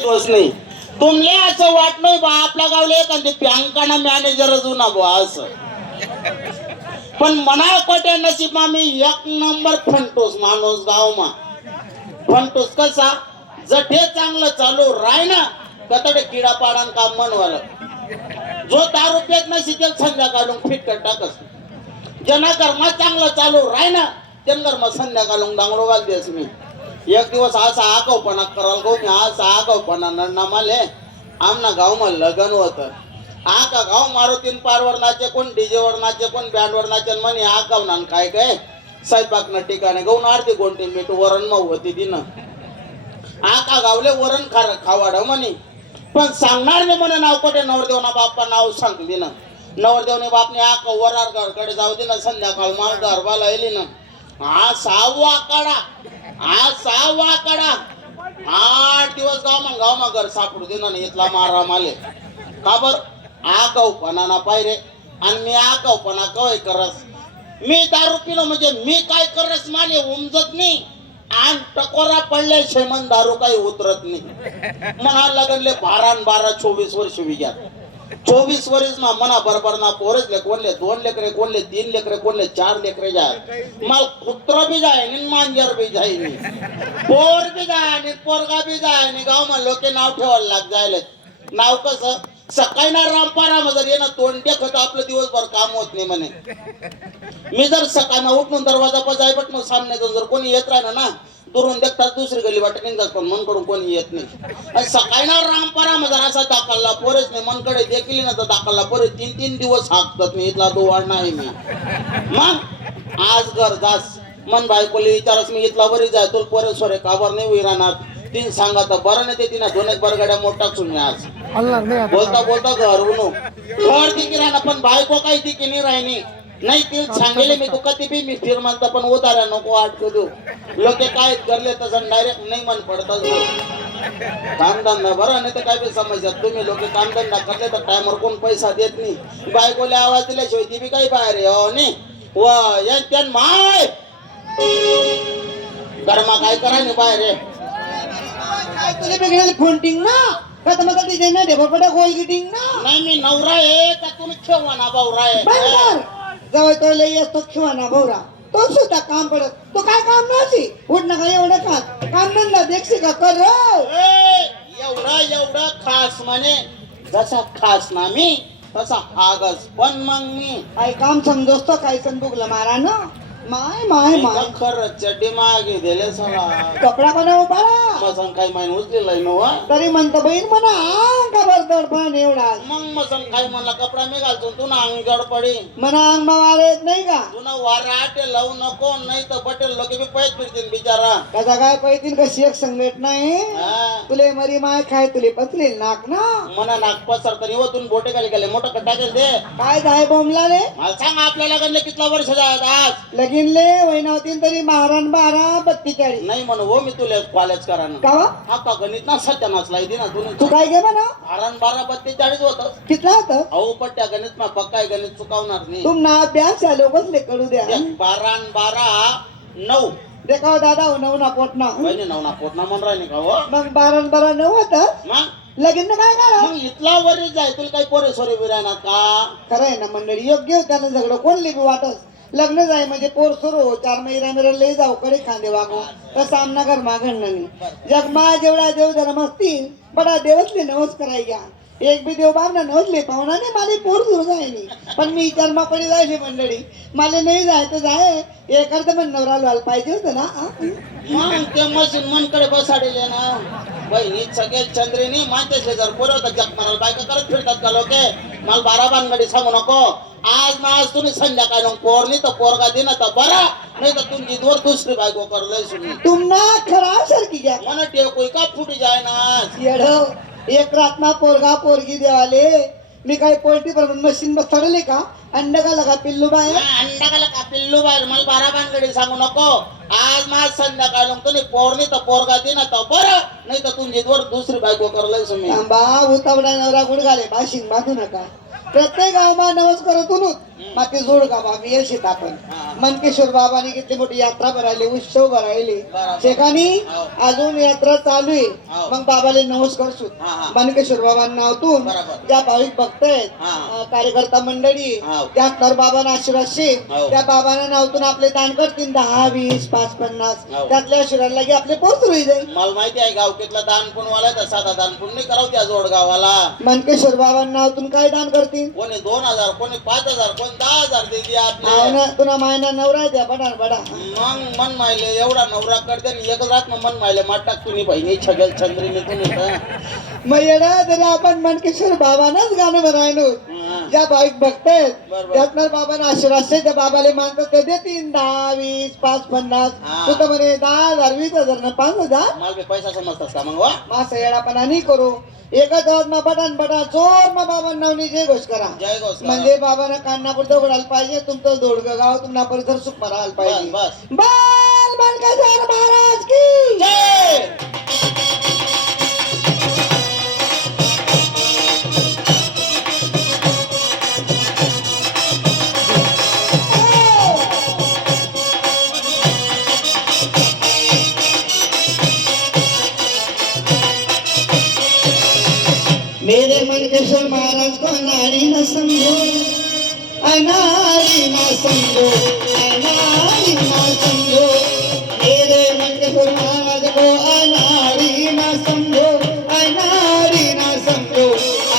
दिवस नाही तुमले असं वाट नाही बा आपल्या गावले एखादी बँकाना मॅनेजर अजून बा असं पण मना कोट्या नशीब मी एक नंबर फंटोस माणूस गावमा फंटोस कसा जठे चांगलं चालू राय ना कतडे किडा पाडान काम मनवालं जो दारू पेत नशी ते संध्याकाळून फिट कर टाकस जना कर्मा चांगलं चालू राय ना त्यांना मग संध्याकाळून डांगडो घाल देस मी एक दिवस असा आगावपणा कराल गो मी असा आगावपणा नडना माले आमना गावमा लग्न होतं आका गाव मारुतीन पारवर नाचे कोण डीजेवर नाचे कोण बँडवर नाचे म्हणे आगाव ना काय काय स्वयंपाक न ठिकाणी गाऊन अर्धी गोंटी मीठ वरण मग होती दिन आका गावले वरण खावाड म्हणे पण सांगणार नाही म्हणे नाव कोठे नवरदेवना बाप्पा नाव सांगली ना नवरदेवने बापने आका वरार घरकडे जाऊ दे ना संध्याकाळ माल गरबाला येली ना हा 6वा आकडा 8 दिवस गावमा घर सापडू दे ना इथला मारा माले का बर आगावपणा ना पाहिजे आणि मी आगावपणा काय करस मी दारू पिलो म्हणजे मी काय करस माले उमजत नाही आणि टकोरा पडले शेमन दारू काही उतरत नाही मना लगनले 12 24 वर्ष विजा 24 वर्ष ना मना बरोबर ना पोरच ले कोणले 2 लेकरे कोणले 3 लेकरे कोणले 4 लेकरे जाय माल कुत्र भी जाय नि मांजर भी जाय नि पोर भी जाय नि पोरगा भी जाय नि गाव मा लोके नाव ठेवायला लाग जायले नाव कसं सकाळी ना रामपारा जर ये ना तोंड देखत आपलं दिवसभर काम होत नाही म्हणे मी जर सकाळी उठून दरवाजा पजाय बट मग सामने जर कोणी येत राहिलं ना दुरून देखतात दुसरी गली वाटत निघतात पण मनकडून कोणी येत नाही आणि सकाळी ना रामपारा जर असा दाखलला पोरेच नाही मनकडे देखील ना तर दाखलला पोरे 3 दिवस हाकतात मी इथला दोवाड नाही मी मग आज घर जास मन बायकोले विचारस मी इथला बरी जाय तुला पोरे सोरे काबर नाही विराणार तीन सांगा तर बरं नाही ते तिना 2 एक बरगाड्या मोठा चुन आज बोलता बोलता घर उनो घर दिकी राहणार पण बायको काही दिकी नाही राहिनी नाही ते सांगेले मी तू कधी बी मी फिर म्हणता पण उतारा नको अटकू देऊ लोक काय करले तसं डायरेक्ट नाही मन पडतात कामधंदा बरं नाही तर काय बी समस्या तुम्ही लोक कामधंदा करले तर टायमवर कोण पैसा देत नाही बायकोले आवाज दिल्याशिवाय ती बी काही बाहेर हो नाही व या माय कर्मा काय करा नाही बाहेर तुला बेगण्याला फोनटिंग ना का तुम्हाला डिझाईन ना डेपोपडा गोल गिटिंग ना नाही मी नवरा आहे का तुम्ही खेळवाना बावरा आहे बरोबर जवळ तो लई असतो खिवाना भोवरा तो सुद्धा काम पडत तो काय काम नव्हती उठणं काय एवढं काम धंदा देखशी का कर एवढं खास म्हणे जसा खास ना मी तसा हागस पण मग मी काय काम समजोस तो काय संबुगला मारा ना माय माय माय खरंच चड्डी मागे दिले सला कपडा बनव बाळा मसन काही माहिती उचलेलाय नव तरी म्हणतो बहीण म्हणा का बरदड पण एवढा मग मसन काही म्हणला कपडा मी घालतो तू ना अंग जड पडी म्हणा अंग मावार येत नाही का तू ना वाराटे लावू नको नाही तर बटेल लोक बी पैत फिरतील बिचारा कसा काय पैतील कशी एक संघट नाही तुले मरी माय खाय तुले पचली नाक ना मना नाक पसर तर इवतून बोटे खाली गेले मोठं कट्टा केलं दे काय जाय बोंबला रे मला सांग आपल्याला गणले कितला वर्ष जायत आज लगीनले वैनावतीन तरी 12 नाही म्हणू हो मी तुला कॉलेज करा ना का आता गणित ना सत्या नसला ना तू काय घे म्हणा 12 42 होत कितला होत अहो पट्ट्या गणित मा पक्का गणित चुकावणार नाही तुम ना अभ्यास चालू कसले कडू द्या 12 9 देखा दादा नवना पोटना बहिणी नवना पोटना म्हण राहिली का हो मग 12 9 होत मग लगीन काय करा मग इथला वरी जाय तुला काही पोरे सोरे विरायना का खरंय ना मंडळी योग्य त्यानं झगडं कोण लिबी वाटस लग्न जाय म्हणजे पोर सुरू 4 महिना लई जाऊ कडे खांदे वागो तसं आमना घर मागण नाही जगमा जेवढा देव धर्म असतील बडा देवसले नवस कराय घ्या एक बी देव बाबना नवसले पाहुणा नाही मला पोर सुरू जायनी पण मी कर्मा पडी जायची मंडळी मला नाही जायचं जाय एक अर्ध पण नवरा लाल पाहिजे होतं ना मग ते मशीन मनकडे बसाडले ना बहिणी सगळे चंद्रेनी माहितीच जर पोरं होतं जग मारायला बायका करत फिरतात का लोके मला 12 बानगडी सांगू नको आज तुम्ही संध्याकाळी पोर नाही तर पोरगा दे ना तर बरा नाही तर तुमची दोर दुसरी बायको करलंय सुनी तुम्हाला खरा सारखी घ्या मन टेव कोई का फुटी जाय ना येड एक रातना पोरगा पोरगी देवाले मी काय पोल्ट्री पर मशीन बस चढले का अंडा का लगा पिल्लू बाय अंडा का पिल्लू बाहेर मला 12 बानगडी सांगू नको आज माझ संध्याकाळी तुम्ही पोर नाही तर पोरगा दे ना तर बरं नाही तर तुमची दोर दुसरी बायको करलंय सुनी बा उतावडा नवरा गुड घाले बाशिंग बांधू नका प्रत्येक गावमा नवस करतून माती जोड गावा मी येशीत आपण हा. मनकेश्वर बाबांनी किती मोठी यात्रा भरायली उत्सव भरायले बरोबर. ठिकाणी हो. अजून यात्रा चालू आहे हो. मग बाबाले नमस्कार सुट हा, हा. मनकेश्वर बाबांना नावतून बरोबर. ज्या भाविक भक्त आहेत हा. कार्यकर्ता मंडळी हो. त्या तर बाबांना आशीर्वाद शे हो. त्या बाबांना नावतून आपले दान करतील 10 20 5 50 हो. त्यातल्या आशीर्वाद लागे आपले पोहोचू जाईल मला माहिती आहे गावकीतला दान पण वाला तर साधा दान पण नाही करावं त्या जोड गावाला. मनकेश्वर बाबांना नावतून काय दान करतील कोणी 2000 कोणी 5000 कोणी 10000 देते हाव आपले. ना तुला मायना नवरा द्या बडा बडा मग मन मायले एवढा नवरा करते आणि एक रात मन मायले माट टाक तुम्ही बहिणी छगल चंद्रीने तुम्ही मग येणा जर आपण मनकेश्वर बाबांनाच गाणं म्हणायलो ज्या भाविक भक्त आहेत बरोबर. त्यातनं बाबांना आशीर्वाद शे त्या बाबाले मानतात ते देतील 10 20 5 50 हा. तू तर म्हणे 10,000 20,000 न 5,000 मला बी पैसा समजतास का मग वा. मासा येडापणा नाही करू एकच आवाज मा बटान बटा जोर मा बाबा नावनी जय घोष करा जय घोष करा. म्हणजे बाबांना कान्ना पुढे उडायला पाहिजे तुमचं दोडगं गाव तुमचा परिसर सुख राहायला पाहिजे बस. बाल मनकेश्वर महाराज की जय. मेरे मनकेश्वर महाराज को अनाड़ी न समझो अनाड़ी न समझो अनाड़ी न समझो मेरे मनकेश्वर महाराज को अनाड़ी न समझो अनाड़ी न समझो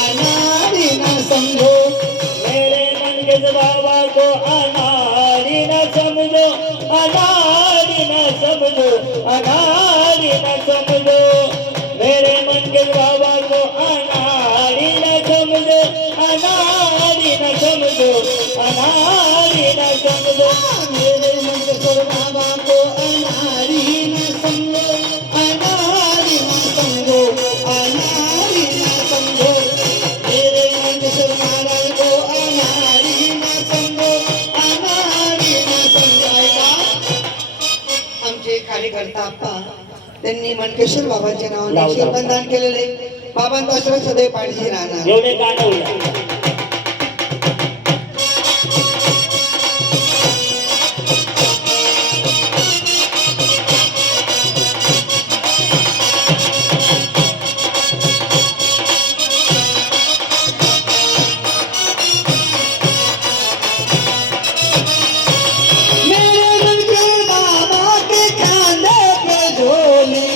अनाड़ी न समझो मेरे मन के बाबा को अनाड़ी न समझो अनाड़ी न समझो अनाड़ी न समझो मेरे मन के बाबा को अनाड़ी न समझो अनाड़ी न समझो अनाड़ी न समझो मेरे मनकेश्वर बाबा को अनाड़ी न समझो अनाड़ी न समझो अनाड़ी न समझो मेरे मनकेश्वर महाराज को अनाड़ी न समझो अनाड़ी न समजायला आमचे कार्यकर्ता आप्पा त्यांनी मनकेश्वर बाबांच्या नावाने शिरबंधन केलेले बाबांचा आशीर्वाद सदैव पाठीशी राहणार एवढे गाणं होईल मेरे मनकेश्वर बाबा के खांदे पे झोली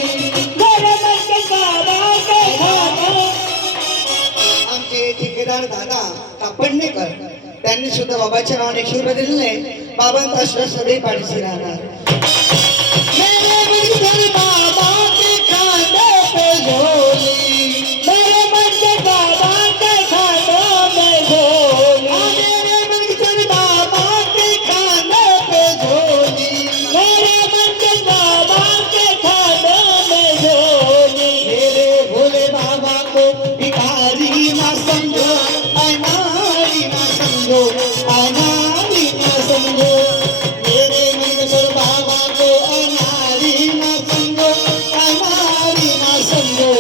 मेरे मन के बाबा के खाना आमचे ठेकेदार दादा कापडणेकर त्यांनी सुद्धा बाबाच्या नावाने आशीर्वाद दिलेले बाबांचा आशीर्वाद सदैव पाठीशी राहणार मेरे मनकेश्वर बाबा के खांदे पे झोली मेरे मन के बाबा के खाना में झोली मेरे मनकेश्वर बाबा के खांदे पे झोली मेरे मन के बाबा के खाना में झोली मेरे भोले बाबा को भिखारी ना समझो अनाड़ी ना समझो अनाड़ी ना समझो मेरे मनकेश्वर बाबा को अनाड़ी ना समझो अनाड़ी ना समझो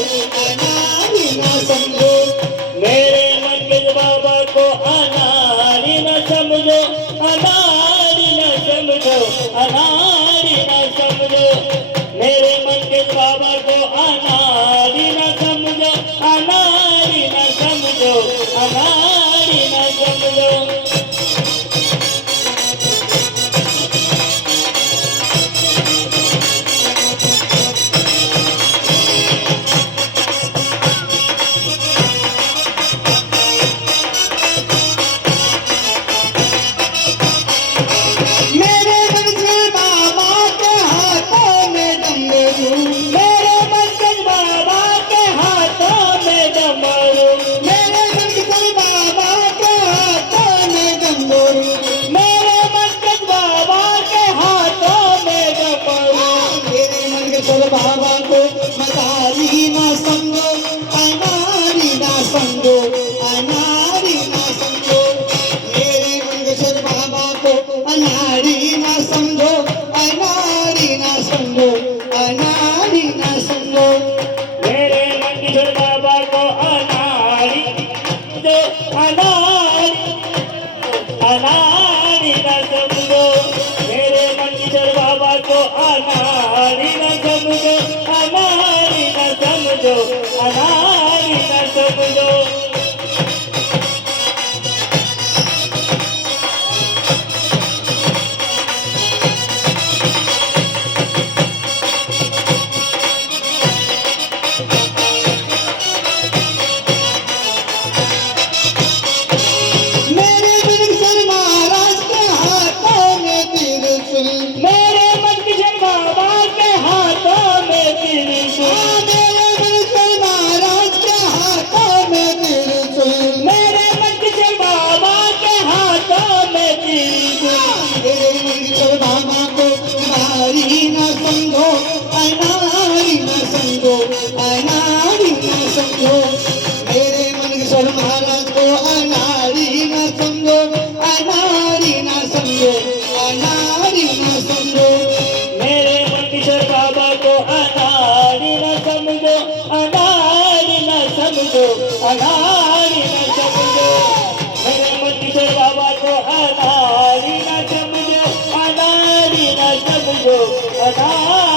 समझो मेरे मंगेश्वर महाराज को अनाड़ी न समझो अनाड़ी न समझो अनाड़ी न समझो मेरे मंगेश्वर बाबा को अनाड़ी न समझो अनाड़ी न समझो अनाड़ी न समझो मेरे मंगेश्वर बाबा को अनाड़ी न समझो अनाड़ी न समझो अनाड़ी